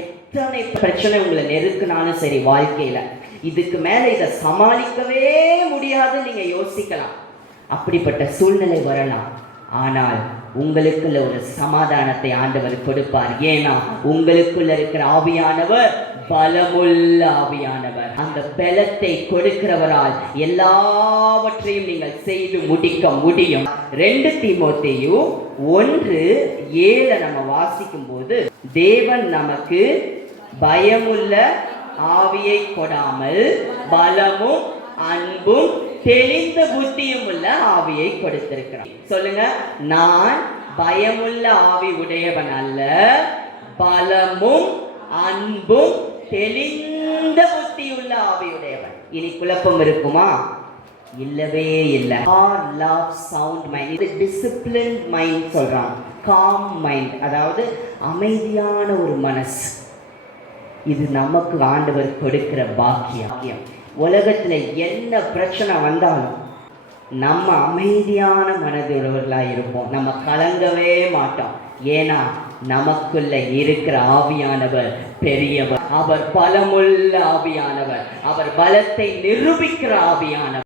எத்தனை பிரச்சனை உங்களை நெருக்குனாலும் சரி வாழ்க்கையில, இதுக்கு மேல இதை சமாளிக்கவே முடியாது நீங்க யோசிக்கலாம். அப்படிப்பட்ட சூழ்நிலை வரலாம். ஆனால் உங்களுக்குள்ள ஒரு சமாதானத்தை ஆண்டவர் கொடுப்பார். ஏன்னா உங்களுக்குள்ள இருக்கிற ஆவியானவர் பலமுள்ள ஆவியானவர். அந்த பலத்தை கொடுக்கிறவரால் எல்லாவற்றையும் நீங்கள் செய்து முடிக்க முடியும். 2 தீமோத்தேயு 1:7 நம்ம வாசிக்கும் போது, தேவன் நமக்கு பயமுள்ள ஆவியை கொடாமல் பலமும் அன்பும் தெளிந்த புத்தியும் உள்ள ஆவியை கொடுத்திருக்கிறார். சொல்லுங்க, நான் பயமுள்ள ஆவி உடையவன் அல்ல, பலமும் அன்பும் தெளிந்த புத்தியுள்ள ஆவி உடையவன். இனி குழப்பம் இருக்குமா? இல்லவே இல்லை. சவுண்ட் மைண்ட், இது டிசிப்ளின் மைண்ட் சொல்றான். காம் மைண்ட், அதாவது அமைதியான ஒரு மனசு. இது நமக்கு ஆண்டவர் கொடுக்கிற பாக்கியம். உலகத்துல என்ன பிரச்சனை வந்தாலும் நம்ம அமைதியான மனதுள்ளவர்களாக இருப்போம். நம்ம கலங்கவே மாட்டோம். ஏன்னா நமக்குள்ள இருக்கிற ஆவியானவர் பெரியவர். அவர் பலமுள்ள ஆவியானவர். அவர் பலத்தை நிரூபிக்கிற ஆவியானவர்.